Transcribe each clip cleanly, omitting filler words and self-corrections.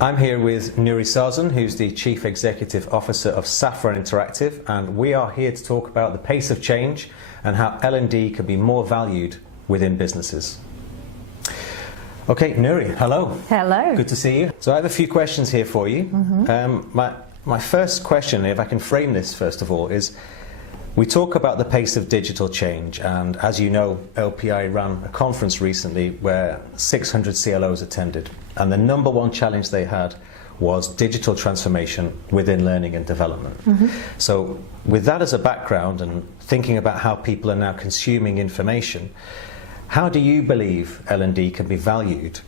I'm here with Noorie Sazen, who's the Chief Executive Officer of Saffron Interactive, and we are here to talk about the pace of change and how L&D can be more valued within businesses. Okay, Noorie, hello. Hello. Good to see you. So I have a few questions here for you. My first question, if I can frame this first of all, is we talk about the pace of digital change, and as you know, LPI ran a conference recently where 600 CLOs attended, and the number one challenge they had was digital transformation within learning and development. So with that as a background and thinking about how people are now consuming information, how do you believe L&D can be valued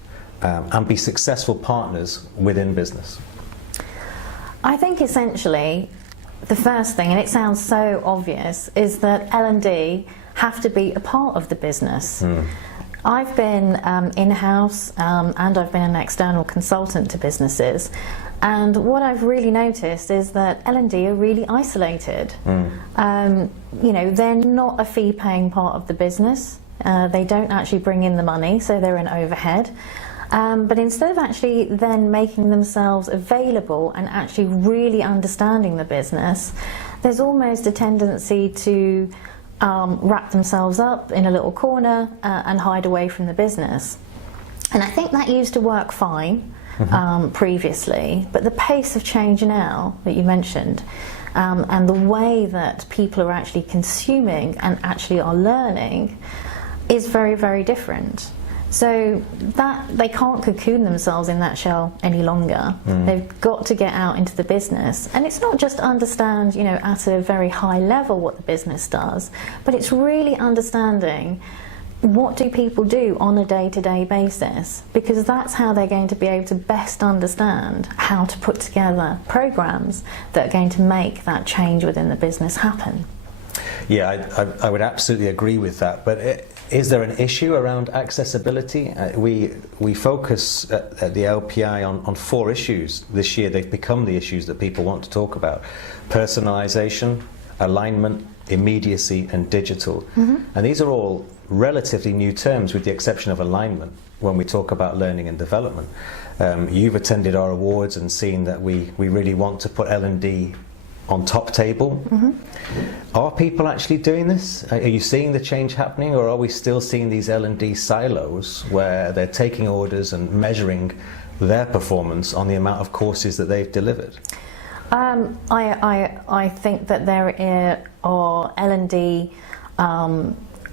and be successful partners within business? I think essentially the first thing, and it sounds so obvious, is that L&D have to be a part of the business. I've been in-house and I've been an external consultant to businesses, and what I've really noticed is that L&D are really isolated. You know, they're not a fee-paying part of the business. They don't actually bring in the money, so they're an overhead. But instead of actually then making themselves available and actually really understanding the business, there's almost a tendency to wrap themselves up in a little corner and hide away from the business. And I think that used to work fine previously, but the pace of change now that you mentioned, and the way that people are actually consuming and actually are learning is very, very different. So that they can't cocoon themselves in that shell any longer. They've got to get out into the business, and it's not just understand, you know, at a very high level what the business does, but it's really understanding what do people do on a day-to-day basis, because that's how they're going to be able to best understand how to put together programs that are going to make that change within the business happen. Yeah, I would absolutely agree with that, but is there an issue around accessibility? We focus at the LPI on 4 issues this year. They've become the issues that people want to talk about: personalization, alignment, immediacy, and digital. And these are all relatively new terms, with the exception of alignment, when we talk about learning and development. You've attended our awards and seen that we really want to put L&D on top table. Are people actually doing this? Are you seeing the change happening, or are we still seeing these L&D silos where they're taking orders and measuring their performance on the amount of courses that they've delivered? I think that there are L&D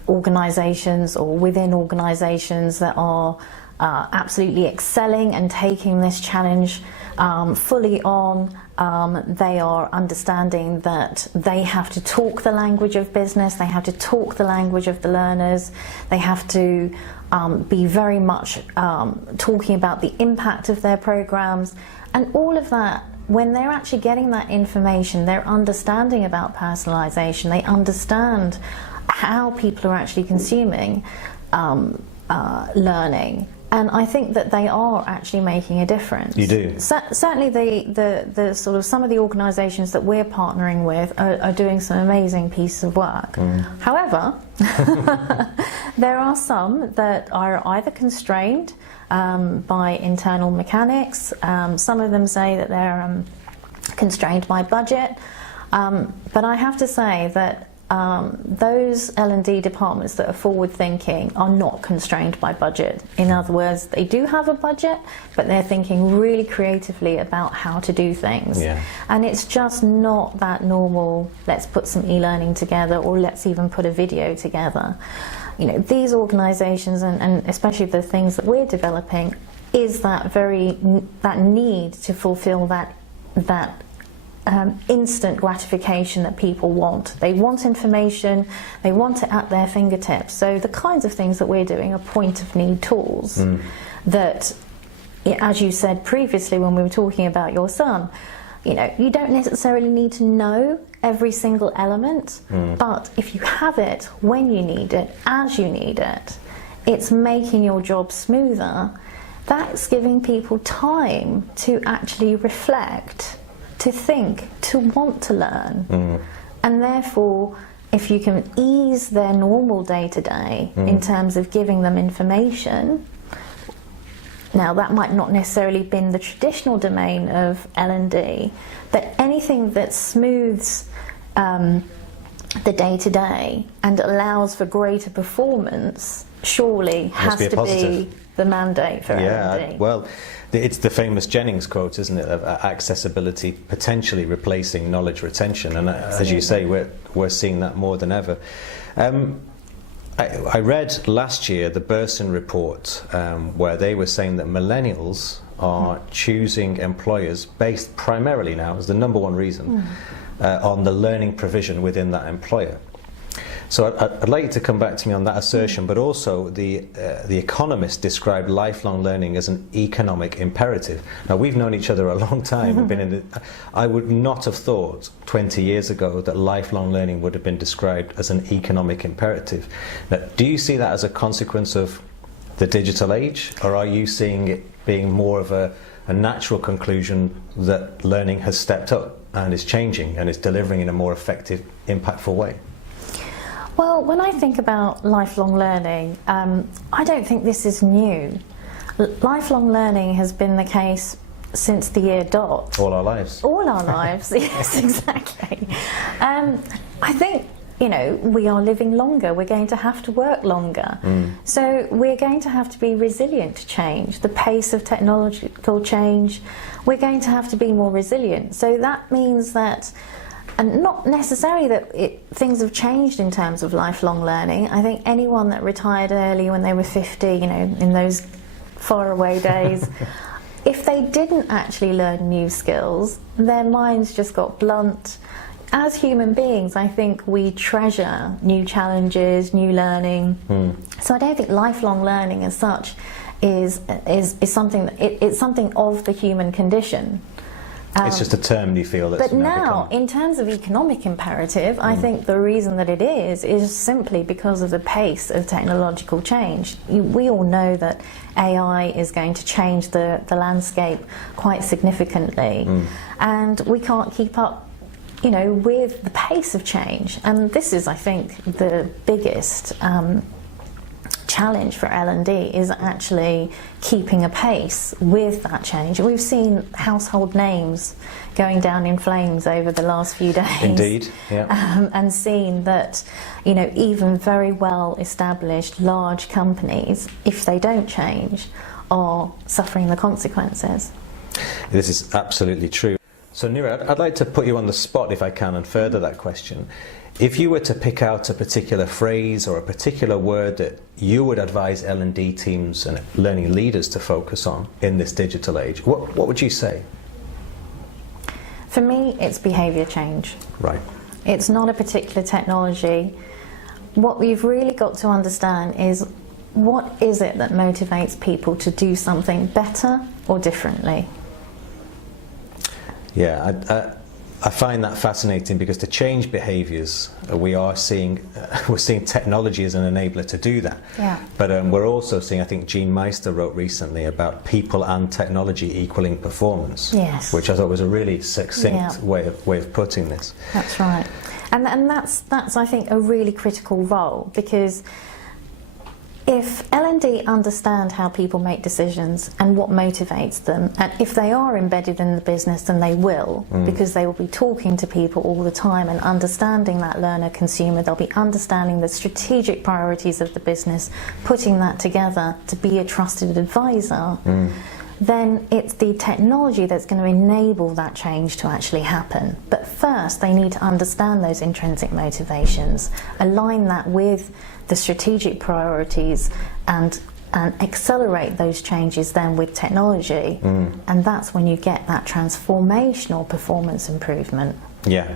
organisations or within organisations that are absolutely excelling and taking this challenge fully on. They are understanding that they have to talk the language of business, they have to talk the language of the learners, they have to be very much talking about the impact of their programs, and all of that. When they're actually getting that information, they're understanding about personalisation, they understand how people are actually consuming learning. And I think that they are actually making a difference. You do? Certainly the sort of some of the organisations that we're partnering with are doing some amazing pieces of work. However, there are some that are either constrained by internal mechanics. Some of them say that they're constrained by budget. But I have to say that those L&D departments that are forward thinking are not constrained by budget. In other words, they do have a budget, but they're thinking really creatively about how to do things. And it's just not that normal, let's put some e-learning together, or let's even put a video together. You know, these organisations, and especially the things that we're developing, is that need to fulfil that instant gratification that people want. They want information, they want it at their fingertips. So the kinds of things that we're doing are point of need tools that, as you said previously when we were talking about your son, you know, you don't necessarily need to know every single element, but if you have it when you need it, as you need it, it's making your job smoother. That's giving people time to actually reflect, to think, to want to learn. And therefore, if you can ease their normal day-to-day in terms of giving them information, now that might not necessarily been the traditional domain of L&D, but anything that smooths the day-to-day and allows for greater performance surely has to be the mandate for L&D. Well, it's the famous Jennings quote, isn't it, of accessibility potentially replacing knowledge retention, and as you say, we're seeing that more than ever. I read last year the Burson report where they were saying that millennials are choosing employers based primarily now as the number one reason on the learning provision within that employer. So I'd like you to come back to me on that assertion, but also the Economist described lifelong learning as an economic imperative. Now, we've known each other a long time. We've been in the, I would not have thought 20 years ago that lifelong learning would have been described as an economic imperative. Now, do you see that as a consequence of the digital age, or are you seeing it being more of a natural conclusion that learning has stepped up and is changing and is delivering in a more effective, impactful way? Well, when I think about lifelong learning, I don't think this is new. Lifelong learning has been the case since the year dot. All our lives. All our lives, yes, exactly. I think, you know, we are living longer, we're going to have to work longer. So we're going to have to be resilient to change, the pace of technological change. We're going to have to be more resilient. So that means that, and not necessarily that things have changed in terms of lifelong learning. I think anyone that retired early when they were 50, you know, in those faraway days, if they didn't actually learn new skills, their minds just got blunt. As human beings, I think we treasure new challenges, new learning. So I don't think lifelong learning as such is something, it's something of the human condition. It's just a term you feel that's but now, in terms of economic imperative, I think the reason that it is simply because of the pace of technological change. We all know that AI is going to change the landscape quite significantly, and we can't keep up, you know, with the pace of change. And this is, I think, the biggest challenge for L&D, is actually keeping a pace with that change. We've seen household names going down in flames over the last few days. Indeed, yeah. And seen that, you know, even very well established large companies, if they don't change, are suffering the consequences. This is absolutely true. So Noorie, I'd like to put you on the spot, if I can, and further that question. If you were to pick out a particular phrase or a particular word that you would advise L&D teams and learning leaders to focus on in this digital age, what would you say? For me, it's behaviour change. Right. It's not a particular technology. What we've really got to understand is, what is it that motivates people to do something better or differently? Yeah, I find that fascinating, because to change behaviours, we're seeing technology as an enabler to do that. Yeah. But we're also seeing, I think Gene Meister wrote recently about people and technology equaling performance. Yes. Which I thought was a really succinct way of putting this. That's right, and that's I think a really critical role, because if L&D understand how people make decisions and what motivates them, and if they are embedded in the business, then they will, because they will be talking to people all the time and understanding that learner consumer. They'll be understanding the strategic priorities of the business, putting that together to be a trusted advisor. Then it's the technology that's going to enable that change to actually happen. But first, they need to understand those intrinsic motivations, align that with the strategic priorities, and accelerate those changes then with technology. And that's when you get that transformational performance improvement. Yeah,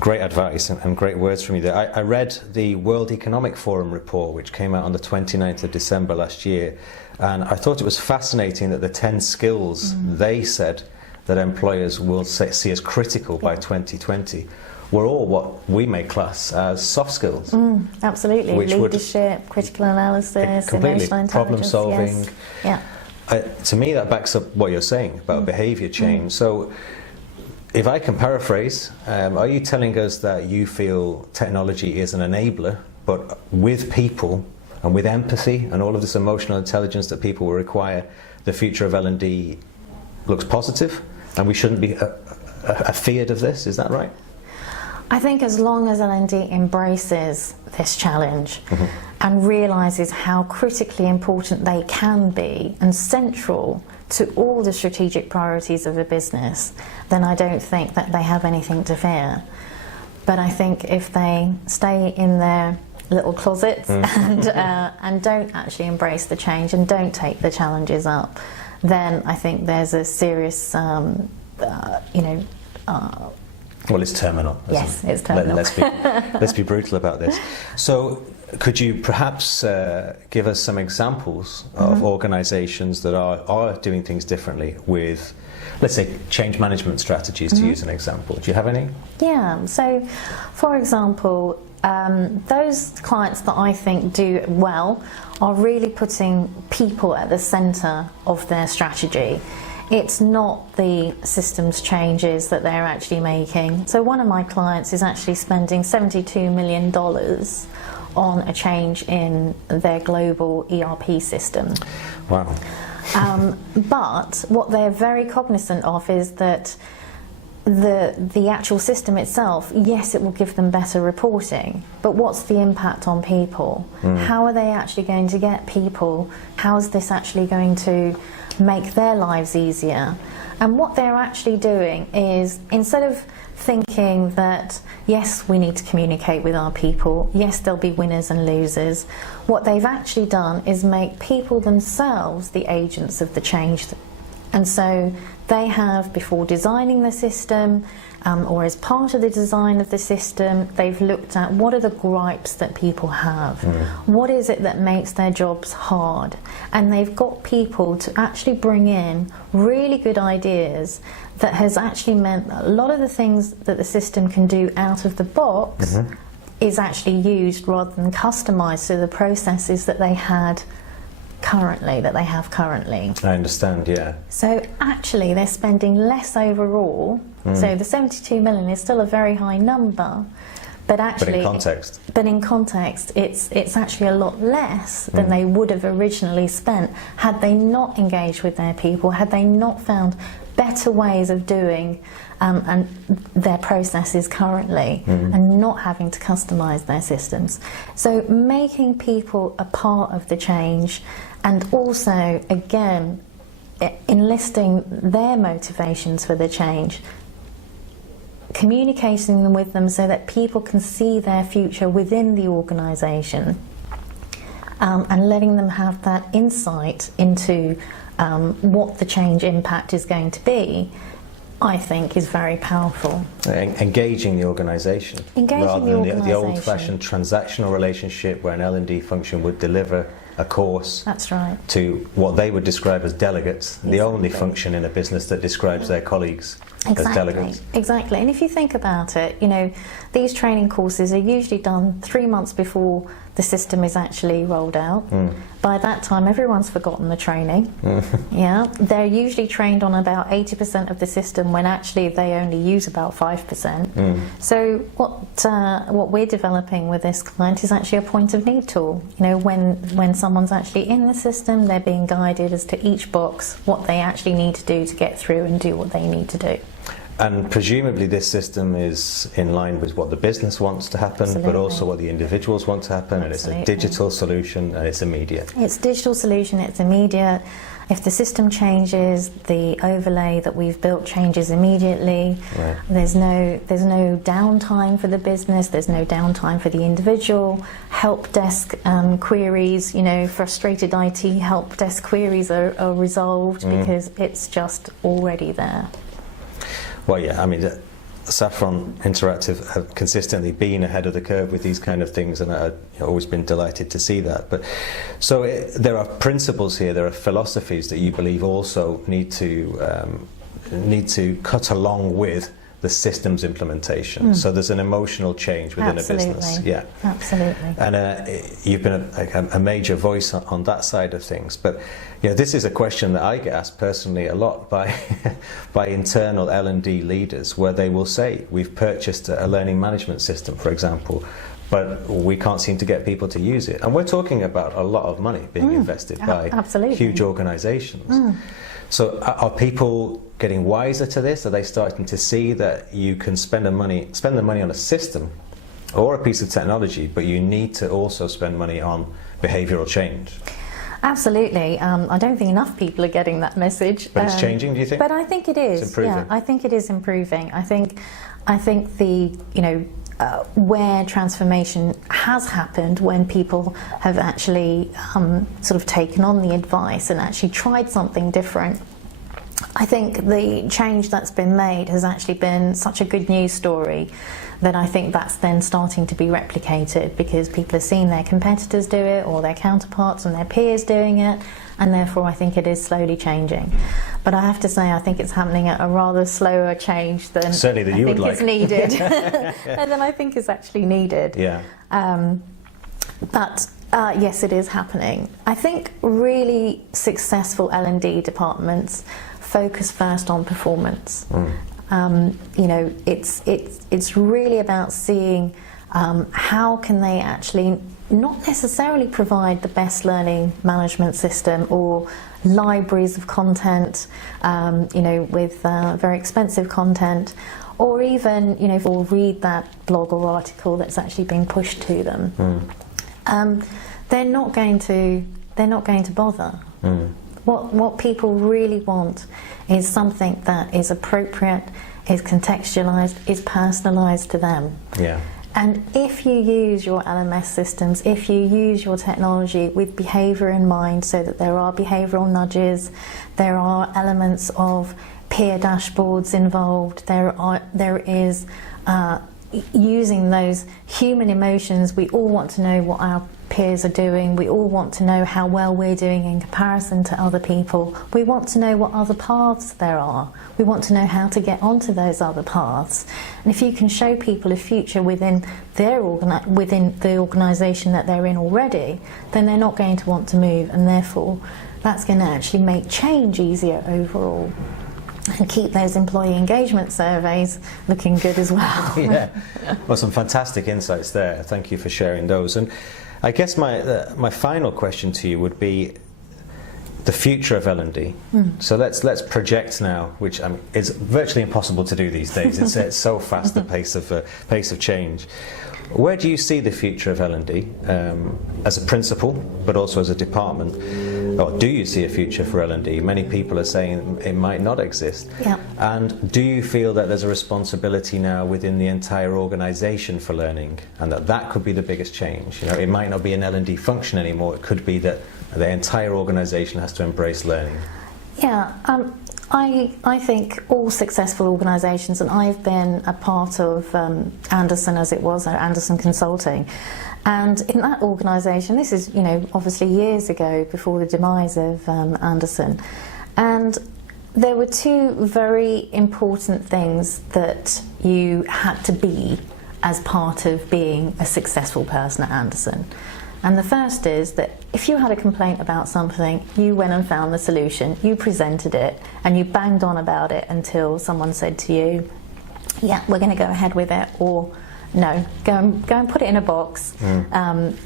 great advice and great words from you there. I read the World Economic Forum report, which came out on the 29th of December last year, and I thought it was fascinating that the 10 skills they said that employers will see as critical by 2020 were all what we may class as soft skills. Absolutely, leadership, critical analysis, emotional intelligence, problem solving. Yes. Yeah. To me, that backs up what you're saying about behaviour change. So, if I can paraphrase, are you telling us that you feel technology is an enabler, but with people and with empathy and all of this emotional intelligence that people will require, the future of L&D looks positive, and we shouldn't be afeared of this. Is that right? I think as long as L&D embraces this challenge and realises how critically important they can be and central to all the strategic priorities of a business, then I don't think that they have anything to fear. But I think if they stay in their little closets and don't actually embrace the change and don't take the challenges up, then I think there's a serious, well, it's terminal. Yes, it's terminal. Let's be brutal about this. So, could you perhaps give us some examples of organisations that are doing things differently with, let's say, change management strategies, to use an example? Do you have any? Yeah. So, for example, those clients that I think do well are really putting people at the centre of their strategy. It's not the systems changes that they're actually making. So one of my clients is actually spending $72 million on a change in their global ERP system. Wow. But what they're very cognizant of is that the actual system itself, yes, it will give them better reporting, but what's the impact on people? How are they actually going to get people? How is this actually going to make their lives easier? And what they're actually doing is, instead of thinking that, yes, we need to communicate with our people, yes, there'll be winners and losers, what they've actually done is make people themselves the agents of the change. And so they have, before designing the system, or as part of the design of the system, they've looked at what are the gripes that people have, what is it that makes their jobs hard, and they've got people to actually bring in really good ideas that has actually meant that a lot of the things that the system can do out of the box is actually used rather than customized to the processes that they have currently. I understand, yeah. So actually they're spending less overall. So the 72 million is still a very high number, but actually in context it's actually a lot less than they would have originally spent had they not engaged with their people, had they not found better ways of doing and their processes currently, and not having to customize their systems. So making people a part of the change, and also again enlisting their motivations for the change, communicating them with them so that people can see their future within the organisation, and letting them have that insight into what the change impact is going to be, I think is very powerful. Engaging the organisation rather than the old-fashioned transactional relationship where an L&D function would deliver a course. That's right. To what they would describe as delegates, the only function in a business that describes their colleagues as delegates. Exactly. And if you think about it, you know, these training courses are usually done 3 months before the system is actually rolled out. By that time, everyone's forgotten the training. Yeah, they're usually trained on about 80% of the system when actually they only use about 5%. So what we're developing with this client is actually a point of need tool. You know, when someone's actually in the system, they're being guided as to each box, what they actually need to do to get through and do what they need to do. And presumably this system is in line with what the business wants to happen, Absolutely. but also what the individuals want to happen. Absolutely. And it's a digital solution and it's immediate. It's a digital solution, it's immediate. If the system changes, the overlay that we've built changes immediately. Right. There's no downtime for the business, there's no downtime for the individual. Help desk queries, you know, frustrated IT help desk queries are resolved because it's just already there. Well, yeah, I mean, Saffron Interactive have consistently been ahead of the curve with these kind of things, and I've always been delighted to see that. But so there are principles here, there are philosophies that you believe also need to cut along with the systems implementation. So there's an emotional change within Absolutely. a business. Yeah, absolutely. And you've been a major voice on that side of things. But you know, this is a question that I get asked personally a lot by by internal L&D leaders, where they will say, we've purchased a learning management system, for example, but we can't seem to get people to use it. And we're talking about a lot of money being invested by huge organisations. So are people getting wiser to this? Are they starting to see that you can spend the money on a system or a piece of technology, but you need to also spend money on behavioural change? Absolutely. I don't think enough people are getting that message. But it's changing, do you think? But I think it is. It's improving. Yeah, I think it is improving. I think the where transformation has happened, when people have actually sort of taken on the advice and actually tried something different. I think the change that's been made has actually been such a good news story that I think that's then starting to be replicated, because people are seeing their competitors do it, or their counterparts and their peers doing it, and therefore I think it is slowly changing. But I have to say, I think it's happening at a rather slower change than certainly than you would like. Is needed, and then I think is actually needed. Yeah. But yes, it is happening. I think really successful L&D departments focus first on performance. It's really about seeing how can they actually not necessarily provide the best learning management system or libraries of content, with very expensive content, or even or read that blog or article that's actually being pushed to them. They're not going to bother. What people really want is something that is appropriate, is contextualised, is personalised to them. Yeah. And if you use your LMS systems, if you use your technology with behaviour in mind, so that there are behavioural nudges, there are elements of peer dashboards involved, there is using those human emotions. We all want to know what our peers are doing. We all want to know how well we're doing in comparison to other people. We want to know what other paths there are. We want to know how to get onto those other paths. And if you can show people a future within within the organisation that they're in already, then they're not going to want to move, and therefore that's going to actually make change easier overall. And keep those employee engagement surveys looking good as well. Yeah, well, some fantastic insights there. Thank you for sharing those. And I guess my final question to you would be the future of L&D. So let's project now, which is virtually impossible to do these days. It's so fast, the pace of change. Where do you see the future of L&D as a principal, but also as a department? Or do you see a future for L&D? Many people are saying it might not exist. Yeah. And do you feel that there's a responsibility now within the entire organisation for learning, and that could be the biggest change? It might not be an L&D function anymore. It could be that the entire organisation has to embrace learning. Yeah. I think all successful organisations, and I've been a part of Anderson as it was, Anderson Consulting, and in that organisation, this is obviously years ago, before the demise of Anderson, and there were two very important things that you had to be as part of being a successful person at Anderson. And the first is that if you had a complaint about something, you went and found the solution, you presented it, and you banged on about it until someone said to you, yeah, we're going to go ahead with it, or no, go and put it in a box, but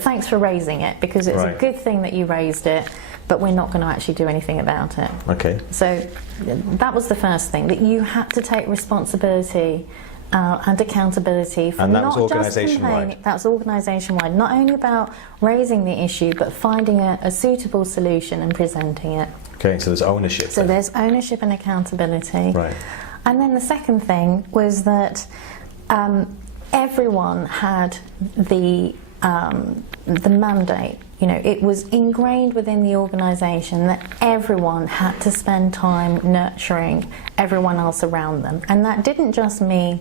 thanks for raising it, because it's a good thing that you raised it, but we're not going to actually do anything about it. Okay. So that was the first thing, that you had to take responsibility and accountability for not just complaining. That was organisation-wide. Not only about raising the issue, but finding a suitable solution and presenting it. Okay, so there's ownership. So there's ownership and accountability. Right. And then the second thing was that everyone had the mandate. It was ingrained within the organisation that everyone had to spend time nurturing everyone else around them. And that didn't just mean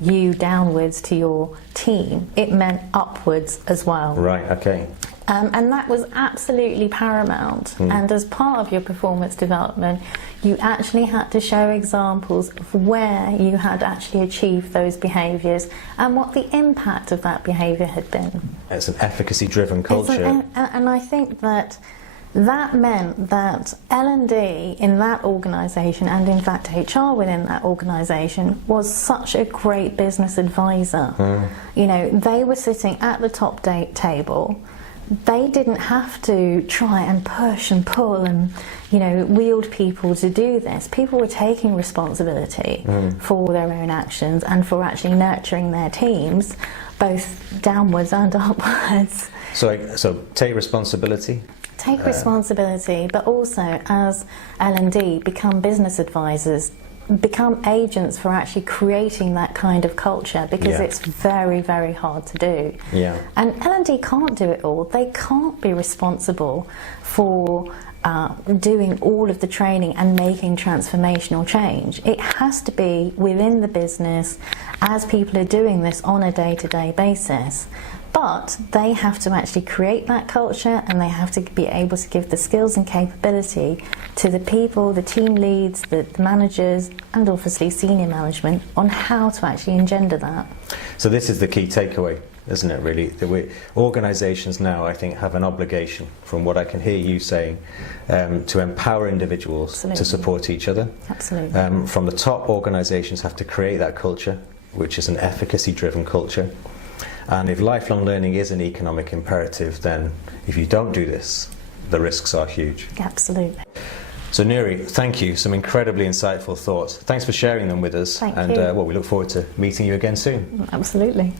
you downwards to your team, it meant upwards as well. Right, okay. And that was absolutely paramount. And as part of your performance development, you actually had to show examples of where you had actually achieved those behaviours and what the impact of that behaviour had been. It's an efficacy-driven culture. And I think that that meant that L&D in that organisation, and in fact HR within that organisation, was such a great business advisor. You know, they were sitting at the top table. They didn't have to try and push and pull and, you know, wield people to do this. People were taking responsibility for their own actions and for actually nurturing their teams, both downwards and upwards. So take responsibility. Take responsibility, but also as L&D become business advisors, become agents for actually creating that kind of culture, because it's very, very hard to do. And L&D can't do it all. They can't be responsible for doing all of the training and making transformational change. It has to be within the business as people are doing this on a day-to-day basis. But they have to actually create that culture, and they have to be able to give the skills and capability to the people, the team leads, the managers, and obviously senior management on how to actually engender that. So this is the key takeaway, isn't it, really? That organisations now, I think, have an obligation, from what I can hear you saying, to empower individuals to support each other. Absolutely. From the top, organisations have to create that culture, which is an efficacy-driven culture. And if lifelong learning is an economic imperative, then if you don't do this, the risks are huge. Absolutely. So Noorie, thank you. Some incredibly insightful thoughts. Thanks for sharing them with us. Thank you. And we look forward to meeting you again soon. Absolutely.